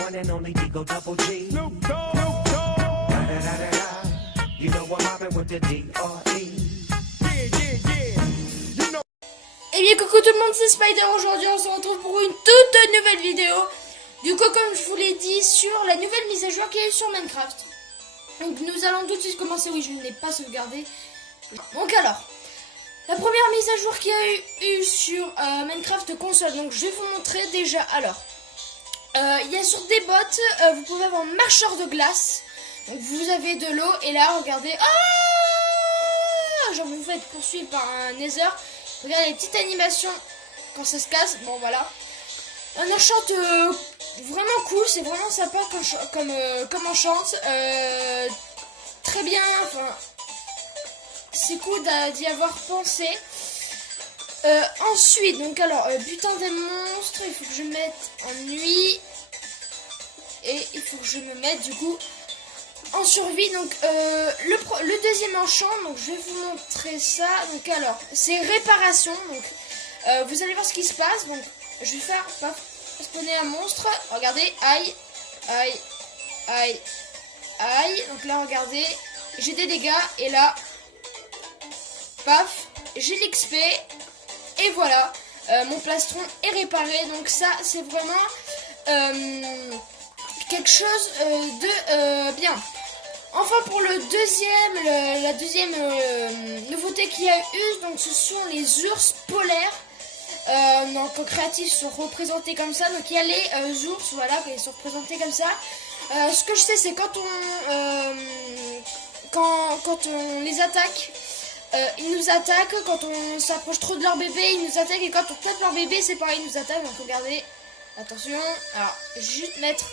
one and only Digo Double G. Snoop Dogg. Da-da-da-da-da. You know I'm mobbing with the D.R.E. Eh bien coucou tout le monde, c'est Spider. Aujourd'hui on se retrouve pour une toute nouvelle vidéo. Du coup, comme je vous l'ai dit, sur la nouvelle mise à jour qui est sur Minecraft. Donc nous allons tout de suite commencer. Oui, je ne l'ai pas sauvegardé. Donc alors, la première mise à jour qu'il y a eu sur Minecraft console. Donc je vais vous montrer déjà. Alors, il y a sur des bots, vous pouvez avoir marcheur de glace. Donc vous avez de l'eau et là, regardez. Ah, genre vous vous faites poursuivre par un nether. Regardez les petites animations quand ça se casse. Bon voilà. Un enchant vraiment cool, c'est vraiment sympa comme enchant. Très bien, enfin c'est cool d'y avoir pensé. Ensuite, donc alors, butin des monstres, il faut que je mette en nuit. Et il faut que je me mette du coup en survie. Donc le deuxième enchant, donc je vais vous montrer ça. Donc alors, c'est réparation. Donc vous allez voir ce qui se passe. Donc je vais faire spawner un monstre. Regardez, aïe, aïe, aïe, aïe. Donc là, regardez, j'ai des dégâts. Et là, paf, j'ai l'XP. Et voilà, mon plastron est réparé. Donc ça, c'est vraiment quelque chose de bien. Enfin, pour le deuxième, la deuxième nouveauté qu'il y a eu, donc ce sont les ours polaires. Donc en créatif sont représentés comme ça. Donc il y a les ours, voilà, ils sont représentés comme ça. Ce que je sais, c'est quand on les attaque, ils nous attaquent. Quand on s'approche trop de leur bébé, ils nous attaquent. Et quand on tape leur bébé, c'est pareil, ils nous attaquent. Donc regardez, attention. Alors, juste mettre,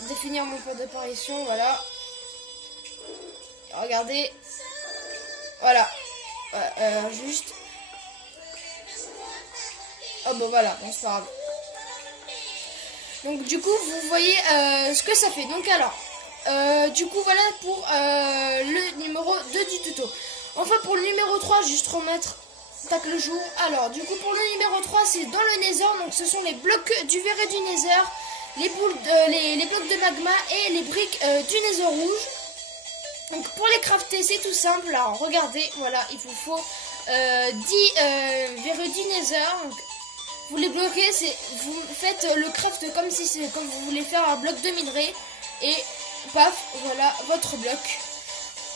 définir mon point d'apparition, voilà. Regardez, voilà. Juste. Oh bah voilà, bon c'est pas grave. Donc du coup vous voyez ce que ça fait. Donc alors, du coup voilà pour le numéro 2 du tuto. Enfin pour le numéro 3, juste remettre tac le jour. Alors du coup pour le numéro 3 c'est dans le nether. Donc ce sont les blocs du verre et du nether, les boules les blocs de magma et les briques du nether rouge. Donc pour les crafter c'est tout simple. Alors regardez, voilà, il vous faut 10 verres du nether. Donc, vous les bloquez, vous faites le craft comme si c'est comme vous voulez faire un bloc de minerai. Et paf, voilà votre bloc.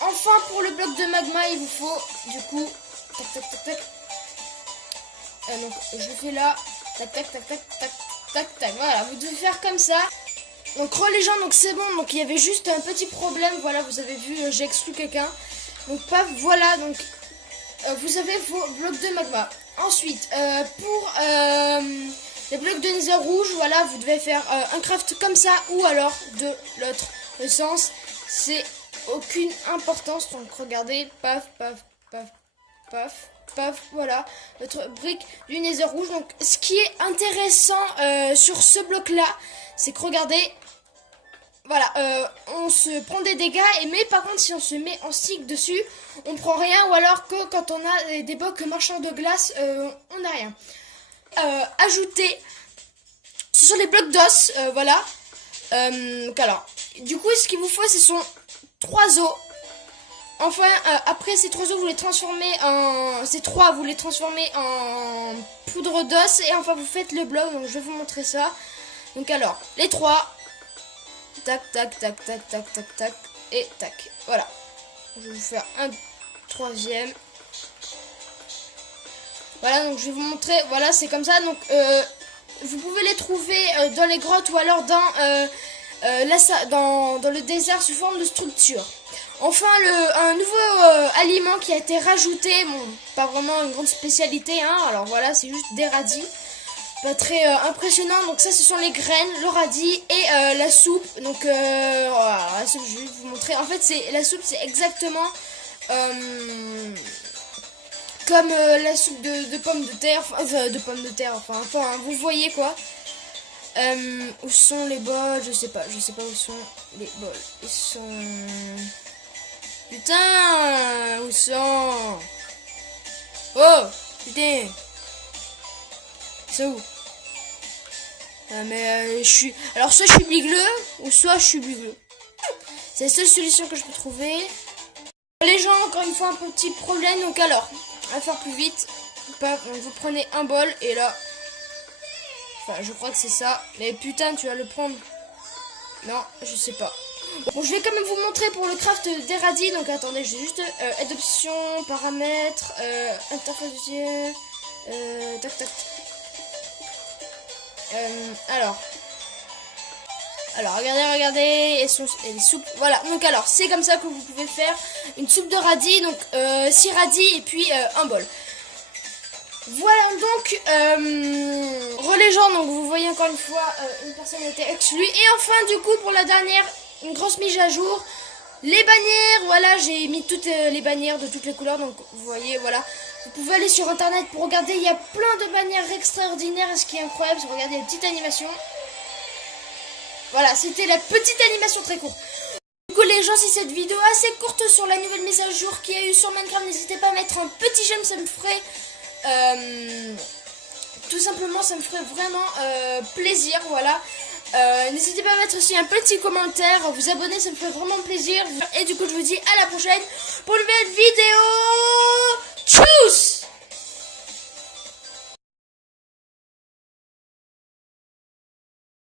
Enfin pour le bloc de magma il vous faut du coup tac tac tac tac. Donc je fais là, tac tac tac tac tac tac tac. Voilà, vous devez faire comme ça. Donc les gens, donc c'est bon, donc il y avait juste un petit problème, voilà, vous avez vu, j'ai exclu quelqu'un. Donc paf, voilà, donc vous avez vos blocs de magma. Ensuite, pour les blocs de nether rouge, voilà, vous devez faire un craft comme ça ou alors de l'autre sens. C'est aucune importance, donc regardez, paf, paf, paf, paf, paf, voilà, notre brique du nether rouge. Donc ce qui est intéressant sur ce bloc là, c'est que regardez, voilà, on se prend des dégâts, mais par contre si on se met en stick dessus, on prend rien, ou alors que quand on a des blocs marchands de glace, on n'a rien. Ajouter, ce sont les blocs d'os, voilà. Alors, du coup ce qu'il vous faut ce sont 3 os. Enfin, après ces 3 os vous les transformez en... Ces 3 vous les transformez en poudre d'os, et enfin vous faites le bloc, donc je vais vous montrer ça. Donc alors, les 3, tac, tac, tac, tac, tac, tac, tac, et tac. Voilà. Je vais vous faire un troisième. Voilà, donc je vais vous montrer. Voilà, c'est comme ça. Donc, vous pouvez les trouver dans les grottes ou alors dans le désert sous forme de structure. Enfin, un nouveau aliment qui a été rajouté. Bon, pas vraiment une grande spécialité, hein. Alors voilà, c'est juste des radis. Pas très impressionnant. Donc ça ce sont les graines, le radis et la soupe. Donc voilà, la soupe, je vais vous montrer. En fait la soupe c'est exactement comme la soupe de pommes de terre. Enfin vous voyez quoi. Où sont les bols? Je sais pas où sont les bols. Ils sont... Putain, où sont... Oh, putain. C'est où? je suis... Alors soit je suis bigleux, ou soit je suis bigleux. C'est la seule solution que je peux trouver. Les gens, encore une fois, un petit problème. Donc alors, on va faire plus vite. Vous prenez un bol, et là... Enfin, je crois que c'est ça. Mais putain, tu vas le prendre. Non, je sais pas. Bon, je vais quand même vous montrer pour le craft des radis. Donc attendez, je vais juste aide option, paramètres, interface d'outil, tac tac. Alors, regardez, elle est souple. Voilà, donc alors, c'est comme ça que vous pouvez faire une soupe de radis. Donc 6 radis et puis un bol. Voilà donc, relais gens, donc vous voyez encore une fois, une personne a été exclue. Et enfin, du coup, pour la dernière, une grosse mise à jour, les bannières, voilà, j'ai mis toutes les bannières de toutes les couleurs, donc vous voyez, voilà. Vous pouvez aller sur internet pour regarder, il y a plein de bannières extraordinaires, et ce qui est incroyable, c'est regarder les petites animations. Voilà, c'était la petite animation très courte. Du coup les gens, si cette vidéo assez courte sur la nouvelle mise à jour qu'il y a eu sur Minecraft, n'hésitez pas à mettre un petit j'aime, ça me ferait... tout simplement, ça me ferait vraiment plaisir, voilà. N'hésitez pas à mettre aussi un petit commentaire, vous abonner, ça me fait vraiment plaisir. Et du coup je vous dis à la prochaine pour une nouvelle vidéo. Tchuss!